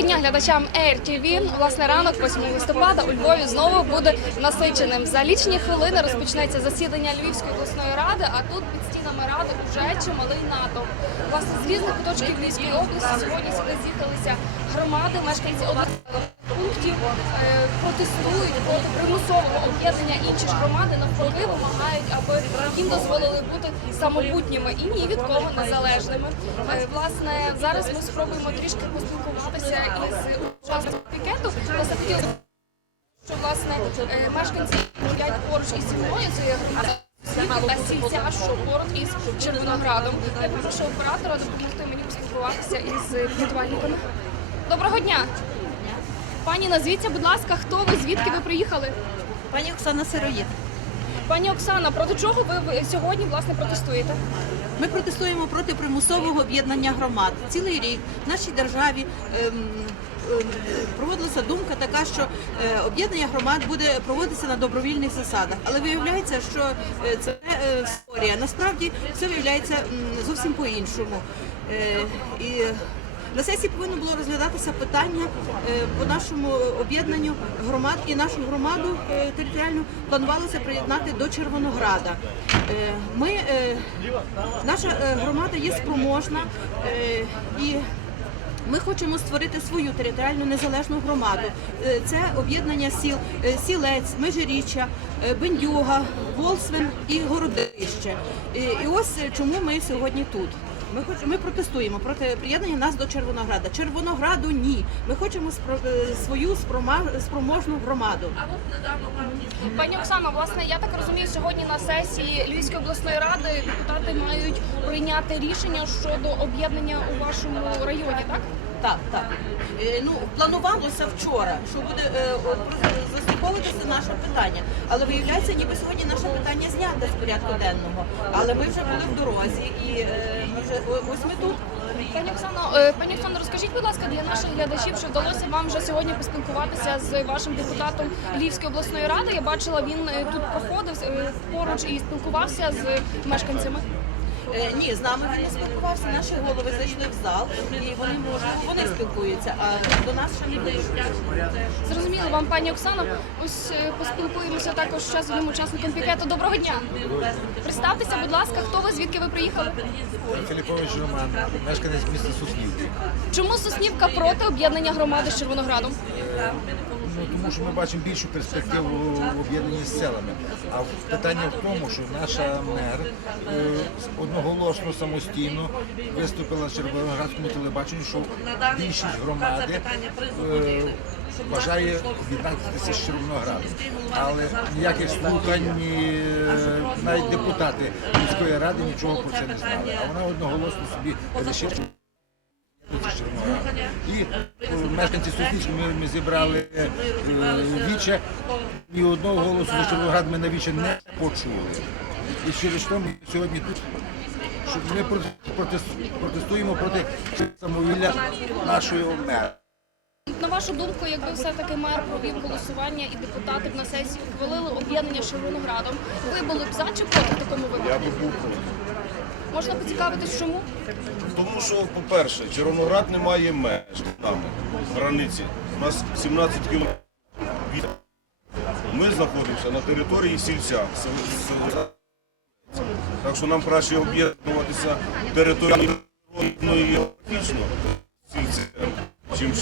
Доброго дня глядачам RTV. Власне ранок 8 листопада у Львові знову буде насиченим. За лічені хвилини розпочнеться засідання Львівської обласної ради, а тут під стінами ради вже чималий натовп. Власне, з різних куточків Львівської області сьогодні сюди з'їхалися громади, мешканці одних пунктів е, протестують проти примусового об'єднання інші ж громади навпаки вимагають, аби їм дозволили бути самобутніми і ні від кого незалежними. Е, Власне, зараз ми спробуємо трішки поспілкуватися із учасниками пікету. Хотіли що власне е, мешканці стоять поруч із мною, громада Світло та сільця, що поруч із Червоноградом. Я попрошу оператора допомогти мені поспілкуватися із рятувальниками. Доброго дня! Пані, назвіться, будь ласка, хто ви, звідки ви приїхали? Пані Оксана Сироїд. Пані Оксана, проти чого ви сьогодні власне протестуєте? Ми протестуємо проти примусового об'єднання громад. Цілий рік в нашій державі ем, ем, проводилася думка така, що е, об'єднання громад буде проводитися на добровільних засадах. Але виявляється, що е, це е, історія. Насправді все виявляється м, зовсім по-іншому. Е, і на сесії повинно було розглядатися питання е, по нашому об'єднанню громад і нашу громаду е, територіальну планувалося приєднати до Червонограда. Е, Ми, наша громада є спроможна і ми хочемо створити свою територіальну незалежну громаду. Це об'єднання сіл Сілець, Межиріччя, Бендюга, Волсвен і Городище. І, ось чому ми сьогодні тут. Ми хоч ми протестуємо проти приєднання нас до Червонограда. Червонограду ні. Ми хочемо спро- свою спрома- спроможну громаду. Пані Оксана, власне, я так розумію, сьогодні на сесії Львівської обласної ради депутати мають прийняти рішення щодо об'єднання у вашому районі, так? Так, так. Е, Ну, планувалося вчора, що буде е, заслуховуватися наше питання. Але виявляється, ніби сьогодні наше питання знято з порядку денного. Але ми вже були в дорозі і е, ми вже ось ми тут. Пані Оксано, пані Оксано, розкажіть, будь ласка, для наших глядачів, що вдалося вам вже сьогодні поспілкуватися з вашим депутатом Львівської обласної ради. Я бачила, він тут проходив поруч і спілкувався з мешканцями. Е, Ні, з нами він не спілкувався. Наші голови зайшли в зал і вони можливо вони спілкуються. А до нас ще не вийшли. Зрозуміло вам, пані Оксано. Ось е, поспілкуємося також ще з одним учасником пікету. Доброго дня. Представтеся, будь ласка, хто ви, звідки ви приїхали? Філіпович Роман, мешканець міста Соснівки. Чому Соснівка проти об'єднання громади з Червоноградом? Тому що ми бачимо більшу перспективу в об'єднанні з селами. А питання в тому, що наша мер е, одноголосно самостійно виступила в Червоноградському телебаченні, що більшість громади е, бажає об'єднатися з Червоноградом. Але ніяких слухань, е, навіть депутати міської ради нічого про це не знали. А вона одноголосно собі вирішила. Мешканці ми, ми зібрали е, віче, і одного голосу за Червоноград ми на віче не почули. І через що ми сьогодні тут, щоб ми протестуємо проти самовілля нашої мера. На вашу думку, якби все-таки мер провів голосування і депутати на сесії ухвалили об'єднання Червоноградом, ви були б за чи проти в такому Я випадку? би був проти. Можна поцікавитись, чому? Тому що, по-перше, Червоноград не має меж нами, границі. У нас 17 кілометрів. Ми знаходимося на території сільця. Так що нам краще об'єднуватися територіально і географічно чим.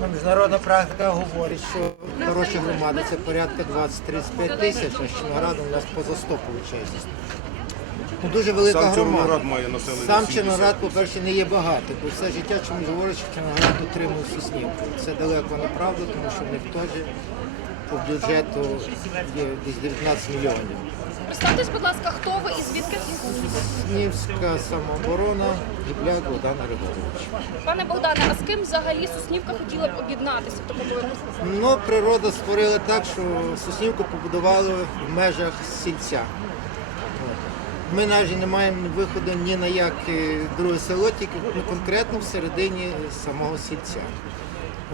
Ну, Міжнародна практика говорить, що хороші громади це порядка 20-35 тисяч, а з у нас поза 100 виходить. Ну, дуже велика Сам громада. Червоноград має населення Сам 70. Червоноград, по-перше, не є багатий, бо все життя чомусь говорить, що Червоноград отримує Соснівку. Це далеко неправда, тому що в них теж по бюджету є десь 19 мільйонів. Представтесь, будь ласка, хто ви і звідки? Соснівська самооборона, Гібляк Богдан Григорович. Пане Богдане, а з ким взагалі Соснівка хотіла б об'єднатися в такому випадку? Ну, природа створила так, що Соснівку побудували в межах сільця. Ми навіть не маємо виходу ні на яке друге село, тільки ну, конкретно всередині самого сільця.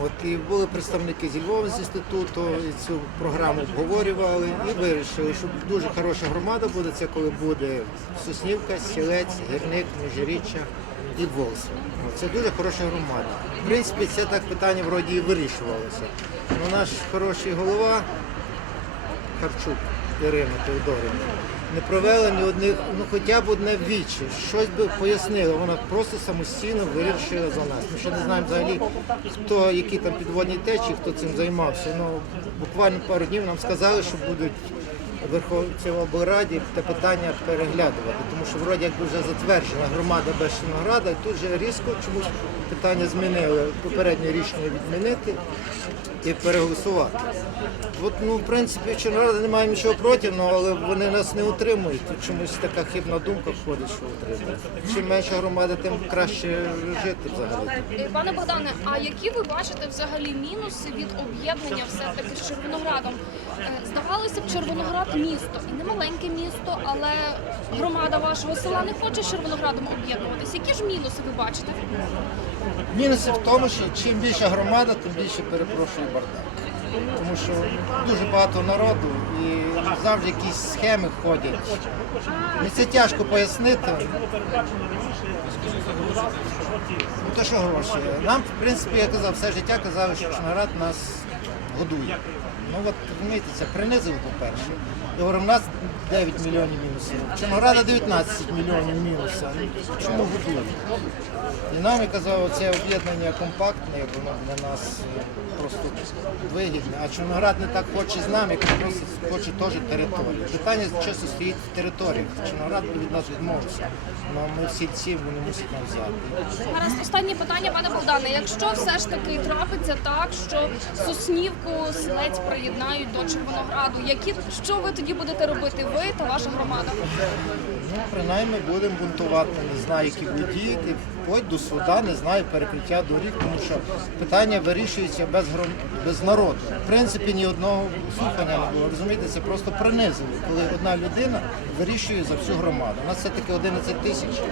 От і були представники зі Львова з інституту, і цю програму обговорювали і вирішили, що дуже хороша громада буде це, коли буде Соснівка, Сілець, Гірник, Межиріччя і Волс. Це дуже хороша громада. В принципі, це так питання вроді і вирішувалося. Ну, наш хороший голова Харчук Ірина Теодорівна не провела ні одних, ну хоча б одне вічі, щось би пояснила. Вона просто самостійно вирішила за нас. Ми ще не знаємо взагалі, хто які там підводні течії, хто цим займався. Ну буквально пару днів нам сказали, що будуть в Верховній облраді те питання переглядувати, тому що вроді якби вже затверджена громада без Червонограда, і тут же різко чомусь питання змінили. Попереднє рішення відмінити і переголосувати. От, ну, в принципі, Чорнорада не має нічого проти, ну, але вони нас не утримують. Чомусь така хибна думка входить, що утримують. Чим менше громади, тим краще жити взагалі. Пане Богдане, а які ви бачите взагалі мінуси від об'єднання все-таки з Червоноградом? Е, Здавалося б, Червоноград місто і не маленьке місто, але громада вашого села не хоче з Червоноградом об'єднуватись. Які ж мінуси ви бачите? Мінуси в тому, що чим більша громада, тим більше перепрошую бардак. Тому що дуже багато народу і завжди якісь схеми ходять. І це тяжко пояснити. Ну то що гроші? Нам, в принципі, я казав, все життя казали, що Чорноград нас годує. Ну от розумієте, це принизило, по-перше. Я говорю, у нас 9 мільйонів мінусів. Чорнограда 19 мільйонів мінусів. Чому годує? І нам, я казав, це об'єднання компактне, воно для нас просто вигідне. А Чорноград не так хоче з нами, як просто хоче теж територію. Питання чесно стоїть в. Чорноград від нас відмовився. Ну, ми всі ці вони мусять нам взяти. Гаразд, останнє питання, пане Богдане. Якщо все ж таки трапиться так, що Соснівку Селець приєднають до Червонограду, які що ви тоді будете робити? Ви та ваша громада? Ну, принаймні будемо бунтувати, не знаю, які будуть діяти, до суда, не знаю, перекриття доріг, тому що питання вирішується без гром... без народу. В принципі, ні одного слухання не було. Розумієте, це просто принизило, коли одна людина вирішує за всю громаду. У нас все-таки 11 тисяч.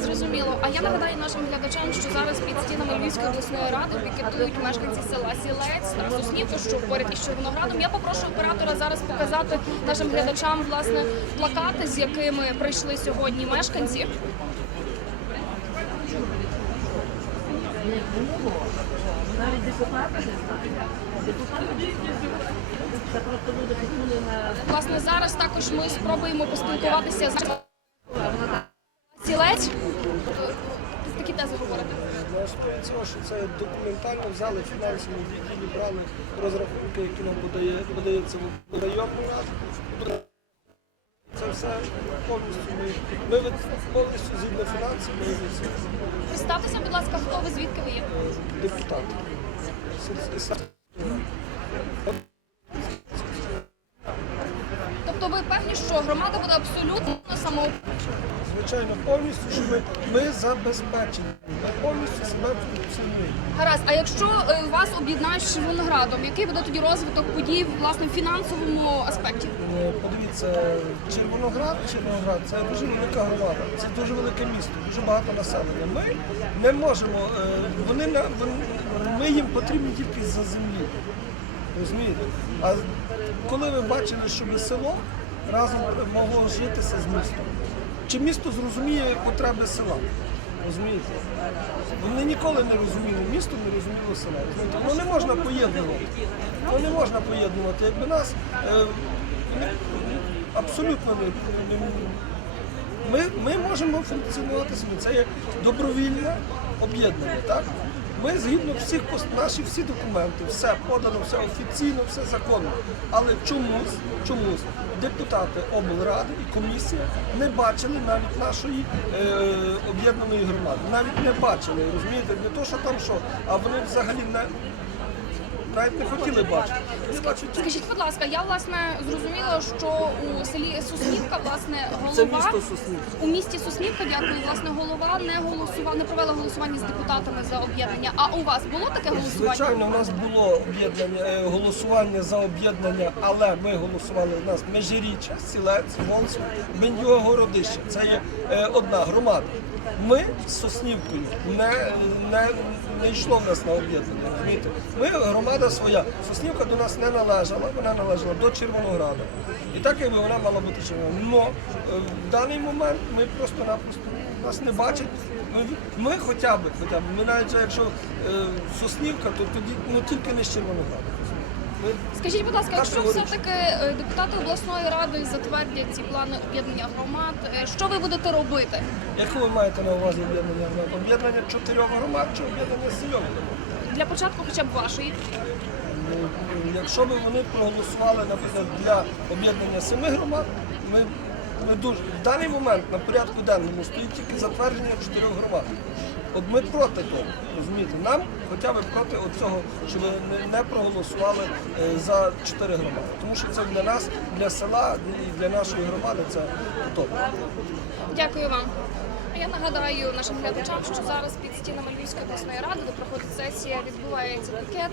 Зрозуміло. А я нагадаю нашим глядачам, що зараз під стінами Львівської обласної ради пікетують мешканці села Сілець та Соснівку, що поряд із Червоноградом. Я попрошу оператора зараз показати нашим глядачам власне плакати, з якими прийшли сьогодні мешканці. Власне, зараз також ми спробуємо поспілкуватися з Сілець. Такі тези говорити. Цього, що це документально взяли фінансові відділі, брали розрахунки, які нам подає, подається в районну раду. Це все повністю ми, ми повністю згідно фінансів, ми Представтеся, будь ласка, хто ви звідки ви є? сіль- Тобто ви певні, що громада буде абсолютно Звичайно, повністю, що ми, ми забезпечені. Ми повністю себе функціонуємо. гаразд. А якщо е, вас об'єднають з Червоноградом, який буде тоді розвиток подій власне в фінансовому аспекті? Е, Подивіться, Червоноград, Червоноград це дуже велика громада, це дуже велике місто, дуже багато населення. Ми не можемо, е, вони, на- вони- ми їм потрібні тільки за землі. Розумієте? А коли ви бачили, щоб село разом могло житися з містом, чи місто зрозуміє потреби села? Розумієте? Вони ніколи не розуміли місто, не розуміло села. Воно не можна поєднувати. Ну не можна поєднувати. Якби нас е, абсолютно не, ми, ми можемо функціонувати самі. Це є добровільне об'єднання. Так? Ми згідно всіх наші всі документи, все подано, все офіційно, все законно. Але чомусь, чомусь депутати облради і комісія не бачили навіть нашої е, об'єднаної громади. Навіть не бачили, розумієте, не то, що там що, а вони взагалі не, навіть не хотіли бачити. Скажіть, будь ласка, я власне зрозуміла, що у селі Соснівка власне це голова місто Соснівка. у місті Соснівка, дякую, власне, голова не голосував, не провела голосування з депутатами за об'єднання. А у вас було таке голосування? Звичайно, у нас було об'єднання е, голосування за об'єднання, але ми голосували у нас Межиріччя, Сілець, Волсу, Бендюга, Городище. Це є е, одна громада. Ми з Соснівкою не, не, не йшло в нас на об'єднання. розумієте? Ми громада своя. Соснівка до нас не належала, вона належала до Червонограда. І так якби вона мала бути червоною. Но е, в даний момент ми просто-напросто нас не бачать. Ми, ми хоча б, хоча б, ми навіть якщо е, Соснівка, то тоді ну тільки не з Червонограда. Скажіть, будь ласка, якщо все-таки е, депутати обласної ради затвердять ці плани об'єднання громад, е, що ви будете робити? Яку ви маєте на увазі об'єднання громад? Об'єднання чотирьох громад чи об'єднання громад? Для початку, хоча б вашої. Ну, Якщо б вони проголосували, наприклад, для об'єднання семи громад, ми, ми дуже в даний момент на порядку денному стоїть тільки затвердження чотирьох громад. От ми проти того, розумієте, нам хоча б проти цього, щоб ми не проголосували е, за чотири громади. Тому що це для нас, для села і для нашої громади це топ. Дякую вам. А Я нагадаю нашим глядачам, що зараз під стінами Львівської обласної ради, де проходить сесія, відбувається пікет.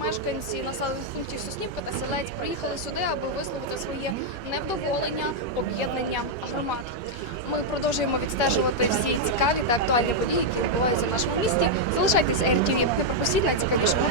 Мешканці населених пунктів Соснівка та Селець приїхали сюди, аби висловити своє невдоволення об'єднання громад. Ми продовжуємо відстежувати всі цікаві та актуальні події, які відбуваються в нашому місті. Залишайтесь RTV, не пропустіть найцікавішого.